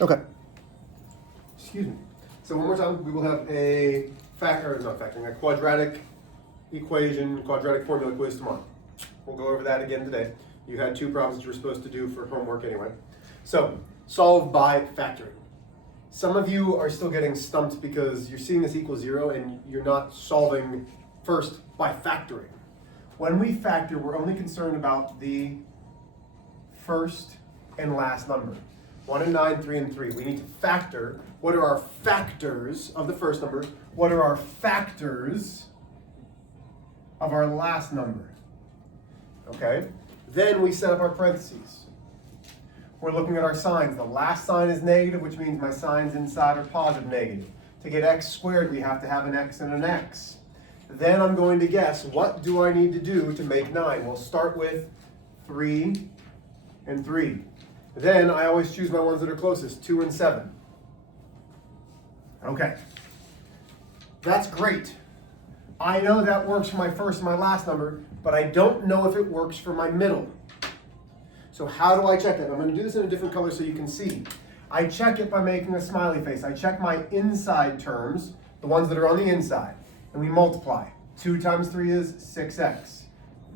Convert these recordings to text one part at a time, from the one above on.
Okay. Excuse me. So one more time, we will have a a quadratic equation, quadratic formula quiz tomorrow. We'll go over that again today. You had 2 problems that you were supposed to do for homework anyway. So, solve by factoring. Some of you are still getting stumped because you're seeing this equal 0 and you're not solving first by factoring. When we factor, we're only concerned about the first and last number. 1 and 9, 3 and 3. We need to factor. What are our factors of the first number? What are our factors of our last number? Okay? Then we set up our parentheses. We're looking at our signs. The last sign is negative, which means my signs inside are positive negative. To get x squared, we have to have an x and an x. Then I'm going to guess, what do I need to do to make 9? We'll start with 3 and 3. Then I always choose my ones that are closest, 2 and 7. Okay. That's great. I know that works for my first and my last number, but I don't know if it works for my middle. So how do I check that? I'm going to do this in a different color so you can see. I check it by making a smiley face. I check my inside terms, the ones that are on the inside, and we multiply. 2 times 3 is 6x.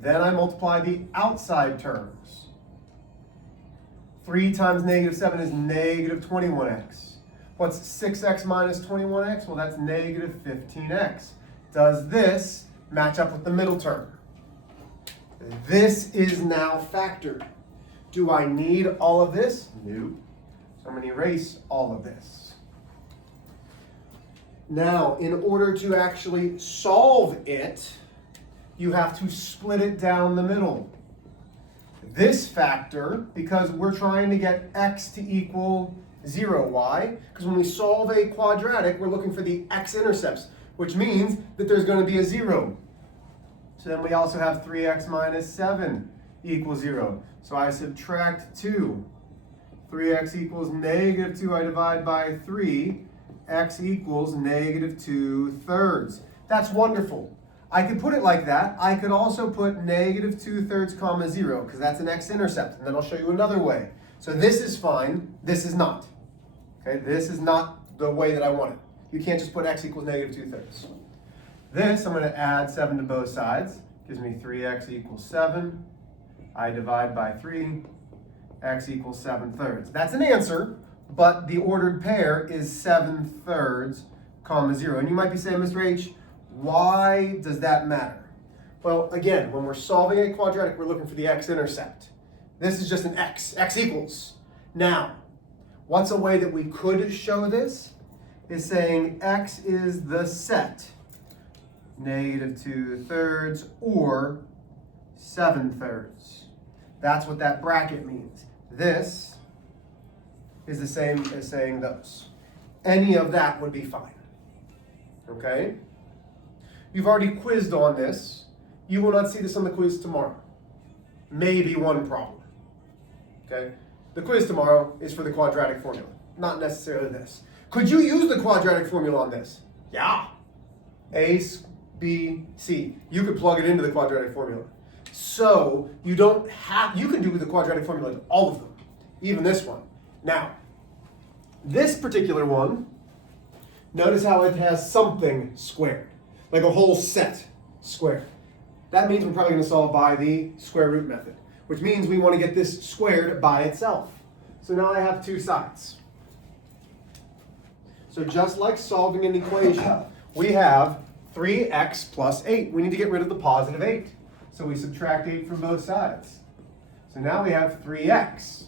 Then I multiply the outside terms. 3 times negative 7 is negative 21x. What's 6x minus 21x? Well, that's negative 15x. Does this match up with the middle term? This is now factored. Do I need all of this? No. So I'm going to erase all of this. Now, in order to actually solve it, you have to split it down the middle. This factor, because we're trying to get x to equal 0. Why? Because when we solve a quadratic, we're looking for the x-intercepts, which means that there's going to be a 0. So then we also have 3x minus 7 equals 0. So I subtract 2. 3x equals negative 2. I divide by 3. X equals negative 2/3. That's wonderful. I could put it like that. I could also put negative 2/3 comma 0 because that's an x-intercept. And then I'll show you another way. So this is fine. This is not. Okay, this is not the way that I want it. You can't just put x equals negative 2/3. This, I'm going to add 7 to both sides. Gives me 3x equals 7. I divide by 3. X equals 7/3. That's an answer, but the ordered pair is 7/3 comma 0. And you might be saying, Mr. H, why does that matter? Well, again, when we're solving a quadratic, we're looking for the x-intercept. This is just an x. X equals. Now, what's a way that we could show this? Is saying x is the set. Negative 2/3 or 7/3. That's what that bracket means. This is the same as saying those. Any of that would be fine. Okay? You've already quizzed on this. You will not see this on the quiz tomorrow. Maybe one problem. Okay? The quiz tomorrow is for the quadratic formula, not necessarily this. Could you use the quadratic formula on this? Yeah. A, B, C. You could plug it into the quadratic formula. So you can do the quadratic formula to all of them, even this one. Now, this particular one, notice how it has something squared, like a whole set squared. That means we're probably going to solve by the square root method, which means we want to get this squared by itself. So now I have 2 sides. So just like solving an equation, we have 3x plus 8. We need to get rid of the positive 8. So we subtract 8 from both sides. So now we have 3x.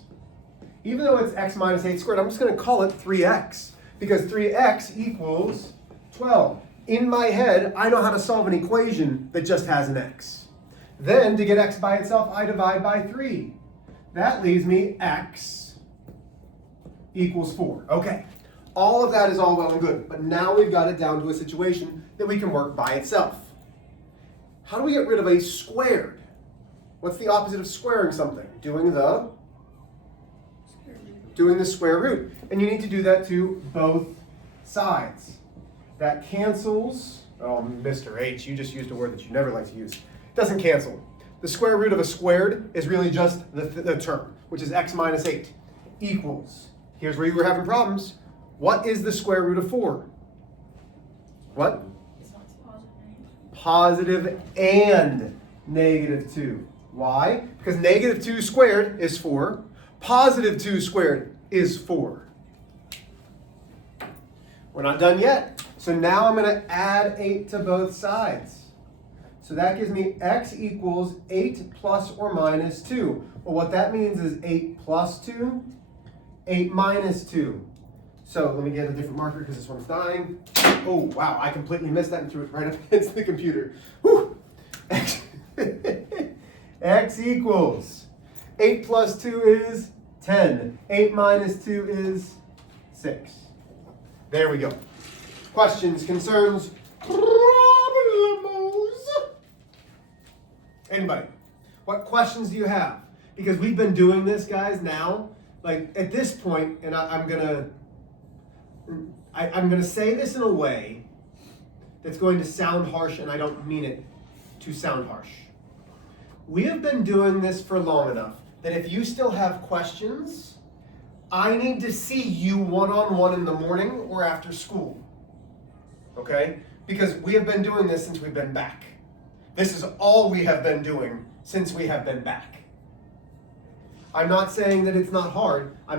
Even though it's x minus 8 squared, I'm just going to call it 3x, because 3x equals 12. In my head, I know how to solve an equation that just has an x. Then, to get x by itself, I divide by 3. That leaves me x equals 4. Okay, all of that is all well and good, but now we've got it down to a situation that we can work by itself. How do we get rid of a squared? What's the opposite of squaring something? Doing the square root. And you need to do that to both sides. That cancels. Oh, Mr. H, you just used a word that you never like to use. It doesn't cancel. The square root of a squared is really just the term, which is x minus 8, equals Here's where you were having problems. What is the square root of 4? What? It's not Positive and negative 2. Why? Because negative 2 squared is 4. Positive 2 squared is 4. We're not done yet. So now I'm going to add 8 to both sides. So that gives me x equals 8 plus or minus 2. Well, what that means is 8 plus 2, 8 minus 2. So let me get a different marker because this one's dying. Oh, wow, I completely missed that and threw it right up against the computer. Whew. X equals 8 plus 2 is 10. 8 minus 2 is 6. There we go. Questions, concerns, problemos? Anybody? What questions do you have? Because we've been doing this, guys, now. Like, at this point, and I'm gonna say this in a way that's going to sound harsh, and I don't mean it to sound harsh. We have been doing this for long enough that if you still have questions, I need to see you one-on-one in the morning or after school. Okay? Because we have been doing this since we've been back. This is all we have been doing since we have been back. I'm not saying that it's not hard. I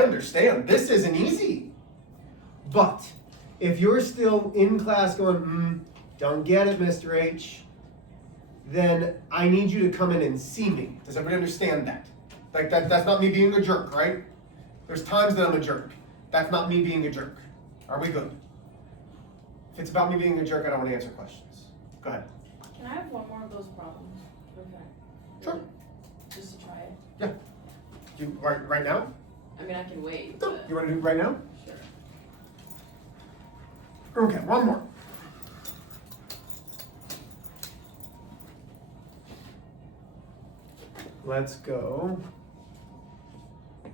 understand. This isn't easy. But if you're still in class going, don't get it, Mr. H, then I need you to come in and see me. Does everybody understand that? Like that's not me being a jerk, right? There's times that I'm a jerk. That's not me being a jerk. Are we good? If it's about me being a jerk, I don't want to answer questions. Go ahead. Can I have one more of those problems? Okay. Sure. Just to try it? Yeah. You right now? I mean, I can wait. No. But You want to do it right now? sure. Okay, one more. Let's go.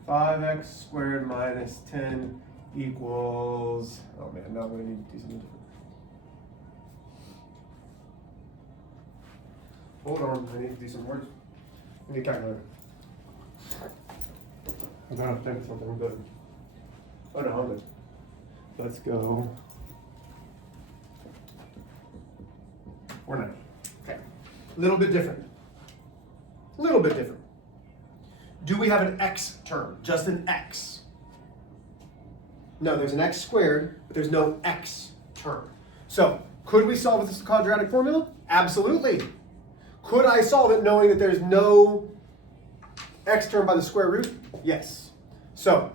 5x squared minus 10 equals, oh man, now I'm going to need to do something different. Hold on, I need to do some words. I need a calculator. I'm going to think of something good. Oh no, I'm good. Let's go. 490. Okay. A little bit different. A little bit different. Do we have an x term? Just an x? No, there's an x squared, but there's no x term. So, could we solve this quadratic formula? Absolutely. Could I solve it knowing that there's no x term by the square root? Yes. So,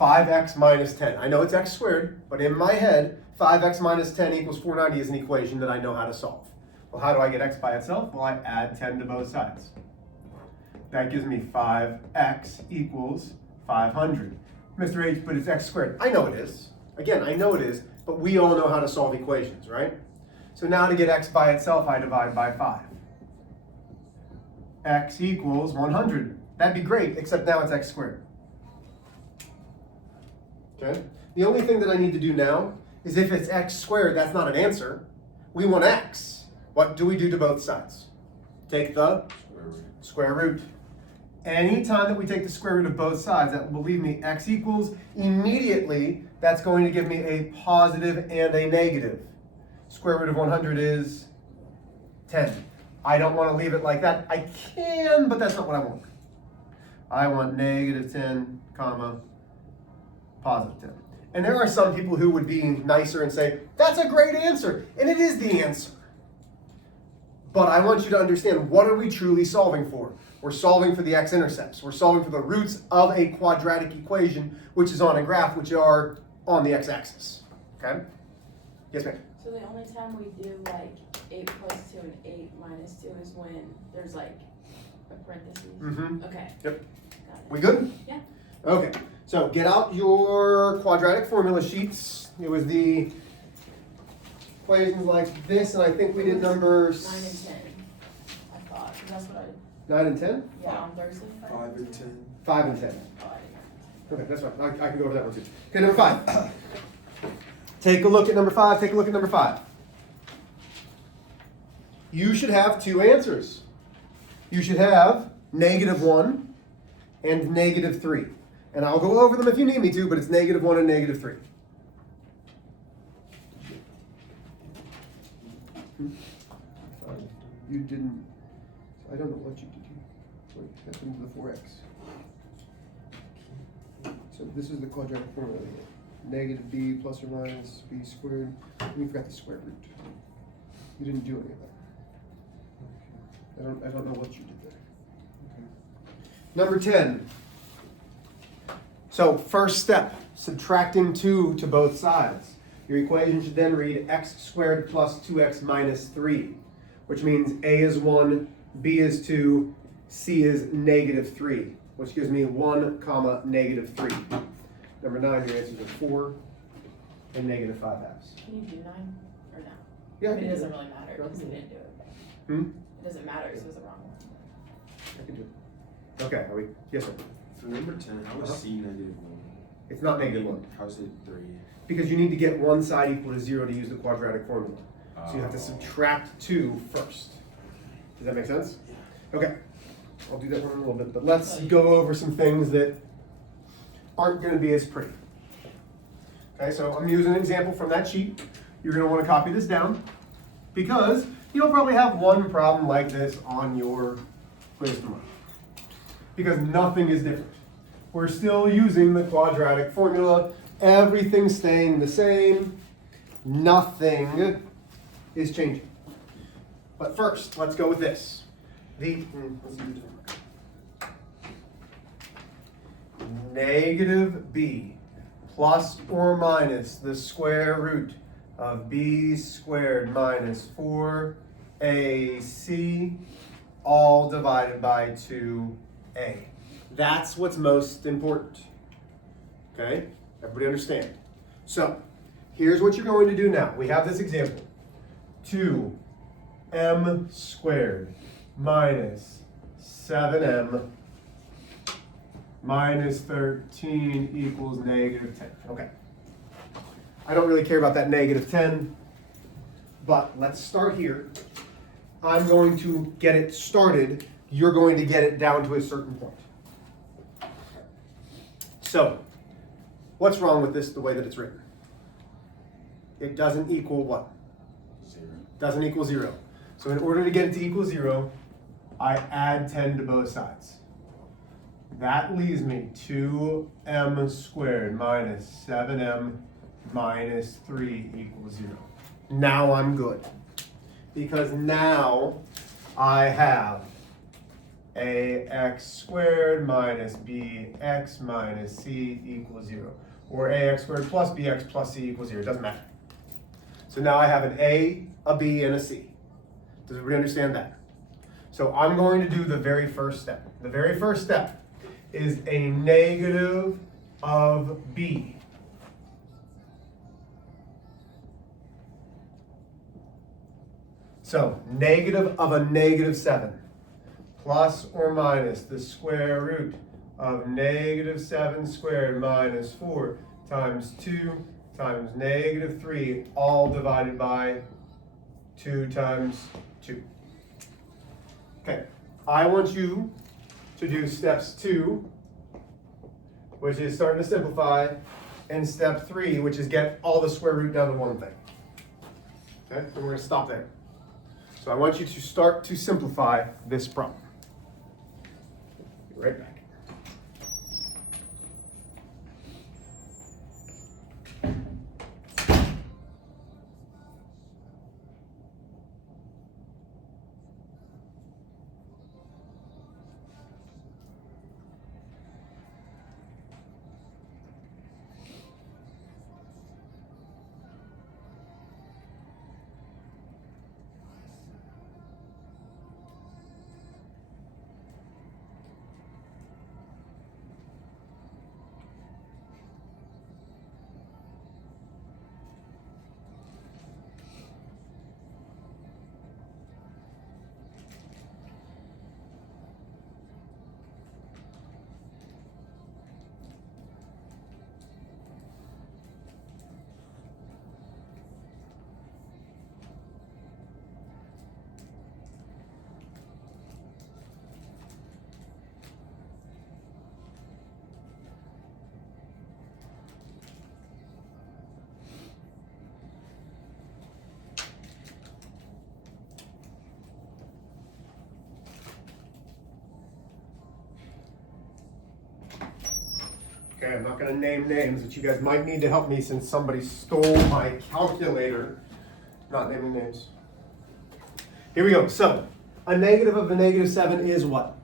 5x minus 10. I know it's x squared, but in my head, 5x minus 10 equals 490 is an equation that I know how to solve. Well, how do I get x by itself? Well, I add 10 to both sides. That gives me 5x equals 500. Mr. H, but it's x squared. I know it is. Again, I know it is, but we all know how to solve equations, right? So now to get x by itself, I divide by 5. X equals 100. That'd be great, except now it's x squared. Okay? The only thing that I need to do now is if it's x squared, that's not an answer. We want x. What do we do to both sides? Take the square root. Anytime that we take the square root of both sides, that will leave me x equals, immediately, that's going to give me a positive and a negative. Square root of 100 is 10. I don't want to leave it like that. I can, but that's not what I want. I want negative 10, comma, positive 10. And there are some people who would be nicer and say, that's a great answer, and it is the answer. But I want you to understand, what are we truly solving for? We're solving for the x-intercepts. We're solving for the roots of a quadratic equation, which is on a graph, which are on the x-axis. Okay? Yes, ma'am? So the only time we do like 8 plus 2 and 8 minus 2 is when there's like a parentheses? Mm-hmm. Okay. Yep. Got it. We good? Yeah. Okay. So get out your quadratic formula sheets. It was the equations like this, and I think we did numbers 9 and 10. I thought, 'cause that's what I, 9 and 10? yeah, on Thursday. 5 and 10. 5 and 10. Oh, I didn't. Okay, that's fine. I can go over that one too. Okay, number 5. Take a look at number 5. Take a look at number 5. You should have two answers. You should have -1 and -3. And I'll go over them if you need me to, but it's -1 and -3. You didn't, I don't know what you did here. What happened to the 4x? So this is the quadratic formula here. -b plus or minus b squared. We forgot the square root. You didn't do any of that. I don't know what you did there. Number 10. So first step, subtracting 2 to both sides. Your equation should then read x squared plus 2x minus 3, which means a is 1, b is 2, c is -3, which gives me 1 comma -3. Number 9, your answers are 4 and -5/2. Can you do 9 or no? Yeah, I I mean, can it do doesn't it. really matter Sure, I because can he do didn't do it. Hmm? It doesn't matter because it was the wrong one. I can do it. Okay, are we? Yes, sir. For number 10, how is C -1? It's not -1. How is it 3? Because you need to get one side equal to 0 to use the quadratic formula. So you have to Oh. subtract 2 first. Does that make sense? Okay. I'll do that one in a little bit, but let's go over some things that aren't going to be as pretty. Okay, so I'm using an example from that sheet. You're going to want to copy this down because you'll probably have one problem like this on your quiz tomorrow. Because nothing is different. We're still using the quadratic formula. Everything's staying the same. Nothing is changing. But first, let's go with this. Let's do this one. -b plus or minus the square root of b squared minus 4ac all divided by 2a. That's what's most important. Okay? Everybody understand? So, here's what you're going to do now. We have this example. 2m squared minus 7m minus 13 equals -10. Okay. I don't really care about that -10, but let's start here. I'm going to get it started. You're going to get it down to a certain point. So, what's wrong with this the way that it's written? It doesn't equal what? 0. Doesn't equal 0. So in order to get it to equal 0, I add 10 to both sides. That leaves me 2m squared minus 7m minus 3 equals 0. Now I'm good. Because now I have ax squared minus bx minus c equals 0. Or ax squared plus bx plus c equals 0. It doesn't matter. So now I have an a b, and a c. Does everybody understand that? So I'm going to do the very first step. The very first step is a negative of b. So negative of a -7 plus or minus the square root of -7 squared minus 4 times 2 times -3 all divided by 2 times 2. Okay, I want you to do steps 2, which is starting to simplify, and step 3, which is get all the square root down to one thing. Okay, and we're going to stop there. So I want you to start to simplify this problem. Be right back. Okay, I'm not going to name names, but you guys might need to help me since somebody stole my calculator. Not naming names. Here we go. So, a negative of a negative 7 is what?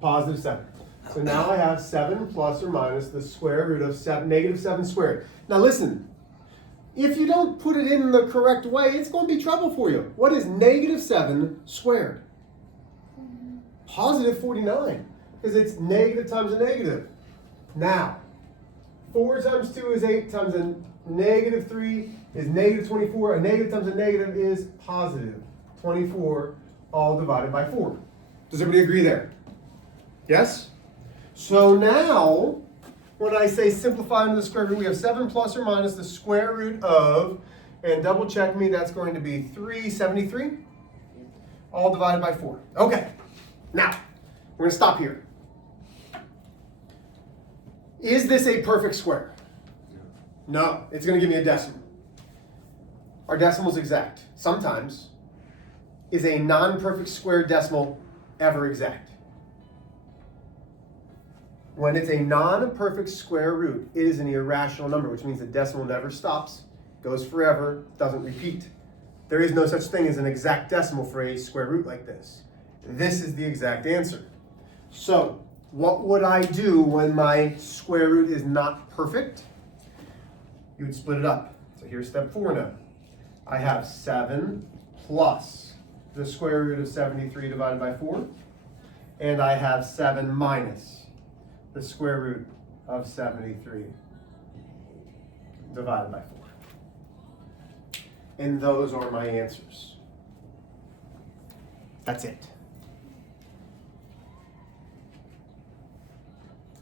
Positive 7. So now I have 7 plus or minus the square root of negative 7 squared. Now listen, if you don't put it in the correct way, it's going to be trouble for you. What is negative 7 squared? Positive 49, because it's negative times a negative. Now, 4 times 2 is 8 times a negative 3 is negative 24. A negative times a negative is positive 24, all divided by 4. Does everybody agree there? Yes? So now, when I say simplify into the square root, we have 7 plus or minus the square root of, and double check me, that's going to be 373, all divided by 4. Okay, now, we're going to stop here. Is this a perfect square? No, it's going to give me a decimal. Are decimals exact? Sometimes. Is a non-perfect square decimal ever exact? When it's a non-perfect square root, it is an irrational number, which means the decimal never stops, goes forever, doesn't repeat. There is no such thing as an exact decimal for a square root like this. This is the exact answer. So, what would I do when my square root is not perfect? You would split it up. So here's step 4 now. I have 7 plus the square root of 73 divided by 4. And I have 7 minus the square root of 73 divided by 4. And those are my answers. That's it.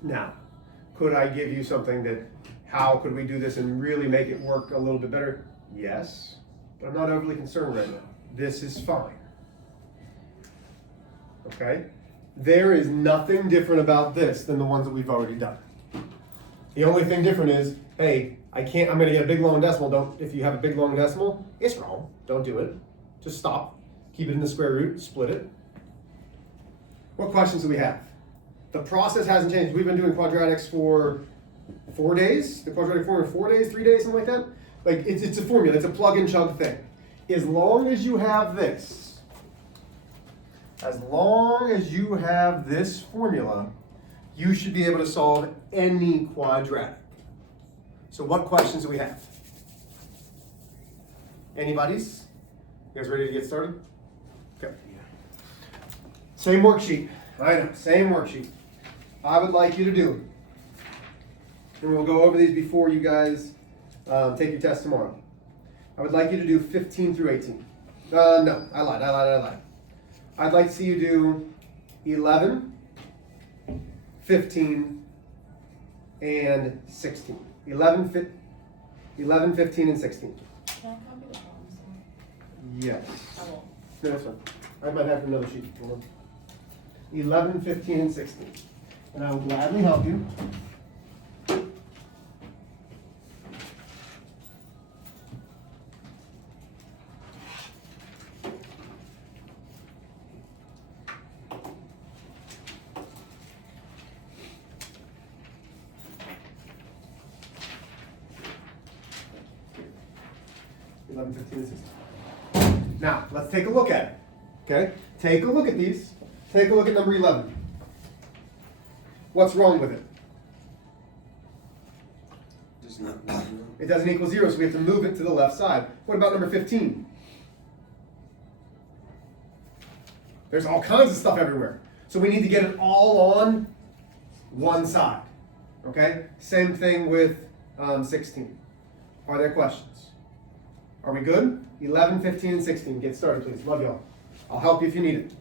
Now, could I give you something that, how could we do this and really make it work a little bit better? Yes, but I'm not overly concerned right now. This is fine. Okay? There is nothing different about this than the ones that we've already done. The only thing different is, hey, I'm going to get a big long decimal. If you have a big long decimal, it's wrong. Don't do it. Just stop. Keep it in the square root, split it. What questions do we have? The process hasn't changed. We've been doing quadratics for 4 days. The quadratic formula 4 days, 3 days, something like that. Like it's a formula. It's a plug and chug thing. As long as you have this, formula, you should be able to solve any quadratic. So what questions do we have? Anybody's? You guys ready to get started? Okay. Same worksheet. I know, same worksheet. I would like you to do, and we'll go over these before you guys take your test tomorrow. I would like you to do 15 through 18. No, I lied. I'd like to see you do 11, 15, and 16. 11, 15, and 16. Can I copy the problems? Yes. I won't. No, that's fine. I might have another sheet. Hold on. 11, 15, and 16. And I will gladly help you. Now, let's take a look at it. Okay? Take a look at these. Take a look at number 11. What's wrong with it? Does not. It doesn't equal 0, so we have to move it to the left side. What about number 15? There's all kinds of stuff everywhere. So we need to get it all on one side. Okay? Same thing with 16. Are there questions? Are we good? 11, 15, and 16. Get started, please. Love y'all. I'll help you if you need it.